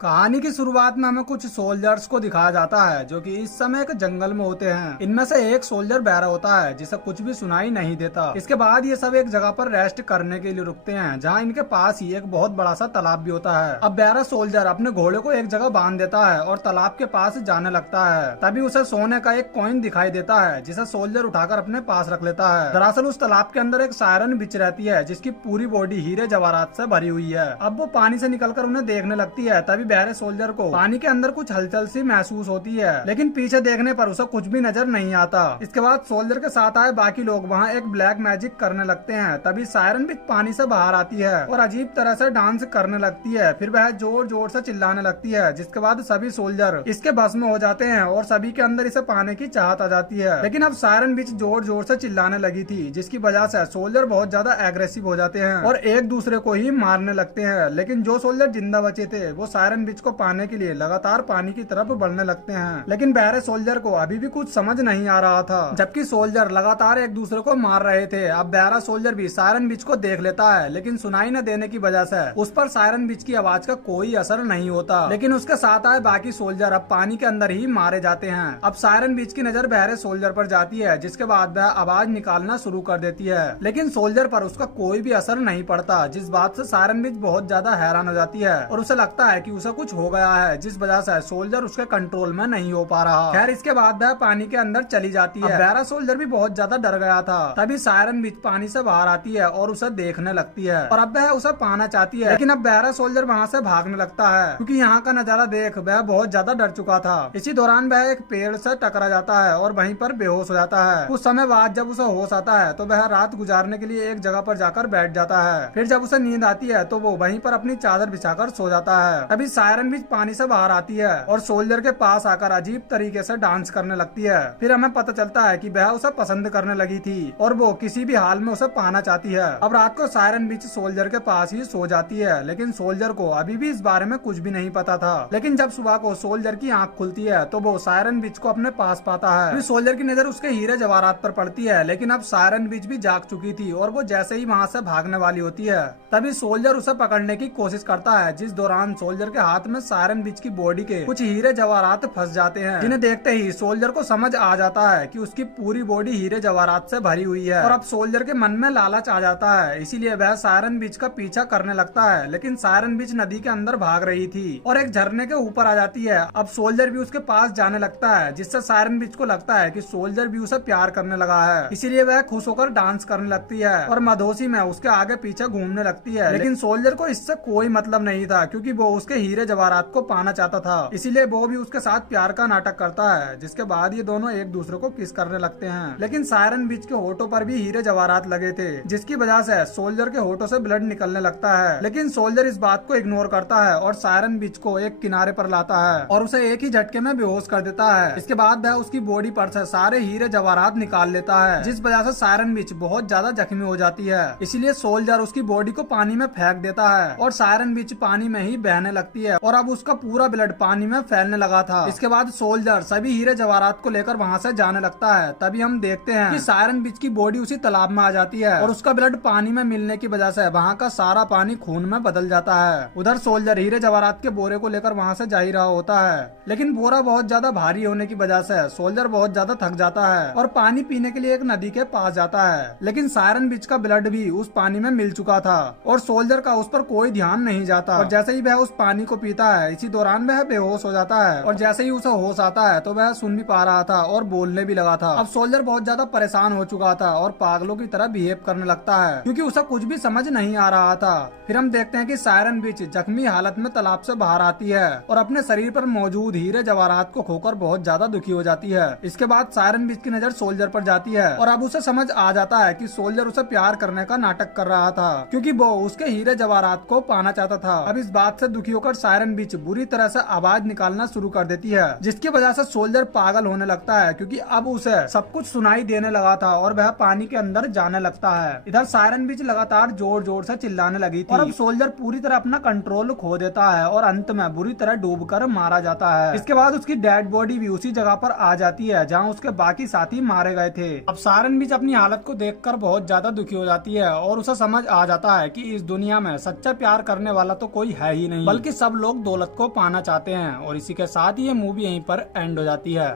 कहानी की शुरुआत में हमें कुछ सोल्जर्स को दिखाया जाता है जो कि इस समय एक जंगल में होते हैं। इनमें से एक सोल्जर बहरा होता है जिसे कुछ भी सुनाई नहीं देता। इसके बाद ये सब एक जगह पर रेस्ट करने के लिए रुकते हैं जहाँ इनके पास ही एक बहुत बड़ा सा तालाब भी होता है। अब बहरा सोल्जर अपने घोड़े को एक जगह बांध देता है और तालाब के पास जाने लगता है। तभी उसे सोने का एक कॉइन दिखाई देता है जिसे सोल्जर उठाकर अपने पास रख लेता है। दरअसल उस तालाब के अंदर एक सायरन बिछ रहती है जिसकी पूरी बॉडी हीरे जवाहरात से भरी हुई है। अब वो पानी से निकलकर उन्हें देखने लगती है। तभी बहरे सोल्जर को पानी के अंदर कुछ हलचल सी महसूस होती है, लेकिन पीछे देखने पर उसे कुछ भी नजर नहीं आता। इसके बाद सोल्जर के साथ आए बाकी लोग वहाँ एक ब्लैक मैजिक करने लगते हैं। तभी सायरन भी पानी से बाहर आती है और अजीब तरह से डांस करने लगती है। फिर वह जोर जोर से चिल्लाने लगती है, जिसके बाद सभी सोल्जर इसके बस में हो जाते हैं और सभी के अंदर इसे पाने की चाहत आ जाती है। लेकिन अब सायरन बीच जोर जोर से चिल्लाने लगी थी, जिसकी वजह से सोल्जर बहुत ज्यादा एग्रेसिव हो जाते हैं और एक दूसरे को ही मारने लगते हैं। लेकिन जो सोल्जर जिंदा बचे थे वो सायरन बीच को पाने के लिए लगातार पानी की तरफ बढ़ने लगते हैं। लेकिन बहरे सोल्जर को अभी भी कुछ समझ नहीं आ रहा था, जबकि सोल्जर लगातार एक दूसरे को मार रहे थे। अब बहरा सोल्जर भी सायरन बीच को देख लेता है, लेकिन सुनाई न देने की वजह से उस पर सायरन बीच की आवाज का कोई असर नहीं होता। लेकिन उसके साथ आए बाकी सोल्जर अब पानी के अंदर ही मारे जाते हैं। अब सायरन बीच की नजर बहरे सोल्जर पर जाती है, जिसके बाद वह आवाज निकालना शुरू कर देती है। लेकिन सोल्जर पर उसका कोई भी असर नहीं पड़ता, जिस बात से सायरन बीच बहुत ज्यादा हैरान हो जाती है और उसे लगता है कि उसे कुछ हो गया है, जिस वजह से सोल्जर उसके कंट्रोल में नहीं हो पा रहा। खैर इसके बाद वह पानी के अंदर चली जाती है। बहरा सोल्जर भी बहुत ज्यादा डर गया था। तभी सायरन बीच पानी से बाहर आती है और उसे देखने लगती है और अब वह उसे पाना चाहती है। लेकिन अब बहरा सोल्जर वहाँ से भागने लगता है, क्योंकि यहाँ का नजारा देख वह बहुत ज्यादा डर चुका था। इसी दौरान वह एक पेड़ से टकरा जाता है और वहीं पर बेहोश हो जाता है। कुछ समय बाद जब उसे होश आता है तो वह रात गुजारने के लिए एक जगह पर जाकर बैठ जाता है। फिर जब उसे नींद आती है तो वो वहीं पर अपनी चादर बिछाकर सो जाता है। तभी सायरन बीच पानी से बाहर आती है और सोल्जर के पास आकर अजीब तरीके से डांस करने लगती है। फिर हमें पता चलता है कि वह उसे पसंद करने लगी थी और वो किसी भी हाल में उसे पाना चाहती है। अब रात को सायरन बीच सोल्जर के पास ही सो जाती है, लेकिन सोल्जर को अभी भी इस बारे में कुछ भी नहीं पता था। लेकिन जब सुबह को सोल्जर की आंख खुलती है तो वो सायरन बीच को अपने पास पाता है। फिर सोल्जर की नजर उसके हीरे जवाहरात पर पड़ती है, लेकिन अब सायरन बीच भी जाग चुकी थी और वो जैसे ही वहाँ से भागने वाली होती है तभी सोल्जर उसे पकड़ने की कोशिश करता है, जिस दौरान सोल्जर के हाथ में सायरन बीच की बॉडी के कुछ हीरे जवाहरात फंस जाते हैं, जिन्हें देखते ही सोल्जर को समझ आ जाता है कि उसकी पूरी बॉडी हीरे जवाहरात से भरी हुई है। और अब सोल्जर के मन में लालच आ जाता है, इसीलिए वह सायरन बीच का पीछा करने लगता है। लेकिन सायरन बीच नदी के अंदर भाग रही थी और एक झरने के ऊपर आ जाती है। अब सोल्जर भी उसके पास जाने लगता है, जिससे सायरन बीच को लगता है कि सोल्जर भी उसे प्यार करने लगा है, इसीलिए वह खुश होकर डांस करने लगती है और मधोसी में उसके आगे पीछे घूमने लगती है। लेकिन सोल्जर को इससे कोई मतलब नहीं था, क्योंकि वो उसके हीरे जवाहरात को पाना चाहता था, इसीलिए वो भी उसके साथ प्यार का नाटक करता है। जिसके बाद ये दोनों एक दूसरे को किस करने लगते हैं। लेकिन सायरन बीच के होठों पर भी हीरे जवाहरात लगे थे, जिसकी वजह से सोल्जर के होठों से ब्लड निकलने लगता है। लेकिन सोल्जर इस बात को इग्नोर करता है और सायरन बीच को एक किनारे पर लाता है और उसे एक ही झटके में बेहोश कर देता है। इसके बाद वह उसकी बॉडी पर से सारे हीरे जवाहरात निकाल लेता है, जिस वजह से सायरन बीच बहुत ज्यादा जख्मी हो जाती है। इसीलिए सोल्जर उसकी बॉडी को पानी में फेंक देता है और सायरन बीच पानी में ही बहने लगती है और अब उसका पूरा ब्लड पानी में फैलने लगा था। इसके बाद सोल्जर सभी हीरे जवाहरात को लेकर वहाँ से जाने लगता है। तभी हम देखते हैं कि सायरन बीच की बॉडी उसी तालाब में आ जाती है और उसका ब्लड पानी में मिलने की वजह से वहाँ का सारा पानी खून में बदल जाता है। उधर सोल्जर हीरे जवाहरात के बोरे को लेकर वहाँ से जा ही रहा होता है, लेकिन बोरा बहुत ज्यादा भारी होने की वजह से सोल्जर बहुत ज्यादा थक जाता है और पानी पीने के लिए एक नदी के पास जाता है। लेकिन सायरन बीच का ब्लड भी उस पानी में मिल चुका था और सोल्जर का उस पर कोई ध्यान नहीं जाता और जैसे ही वह उस पानी को पीता है इसी दौरान वह बेहोश हो जाता है और जैसे ही उसे होश आता है तो वह सुन भी पा रहा था और बोलने भी लगा था। अब सोल्जर बहुत ज्यादा परेशान हो चुका था और पागलों की तरह बिहेव करने लगता है, क्योंकि उसे कुछ भी समझ नहीं आ रहा था। फिर हम देखते हैं कि सायरन बीच जख्मी हालत में तालाब से बाहर आती है और अपने शरीर पर मौजूद हीरे जवाहरात को खोकर बहुत ज्यादा दुखी हो जाती है। इसके बाद सायरन बीच की नजर सोल्जर पर जाती है और अब उसे समझ आ जाता है कि सोल्जर उसे प्यार करने का नाटक कर रहा था, क्योंकि वो उसके हीरे जवाहरात को पाना चाहता था। अब इस बात से दुखी होकर सायरन बीच बुरी तरह से आवाज निकालना शुरू कर देती है, जिसकी वजह से सोल्जर पागल होने लगता है, क्योंकि अब उसे सब कुछ सुनाई देने लगा था और वह पानी के अंदर जाने लगता है। इधर सायरन बीच लगातार जोर जोर से चिल्लाने लगी थी और अब सोल्जर पूरी तरह अपना कंट्रोल खो देता है और अंत में बुरी तरह डूबकर मारा जाता है। इसके बाद उसकी डेड बॉडी भी उसी जगह पर आ जाती है जहाँ उसके बाकी साथी मारे गए थे। अब सायरन बीच अपनी हालत को देखकर बहुत ज्यादा दुखी हो जाती है और उसे समझ आ जाता है कि इस दुनिया में सच्चा प्यार करने वाला तो कोई है ही नहीं, बल्कि सब सब लोग दौलत को पाना चाहते हैं और इसी के साथ ये मूवी यहीं पर एंड हो जाती है।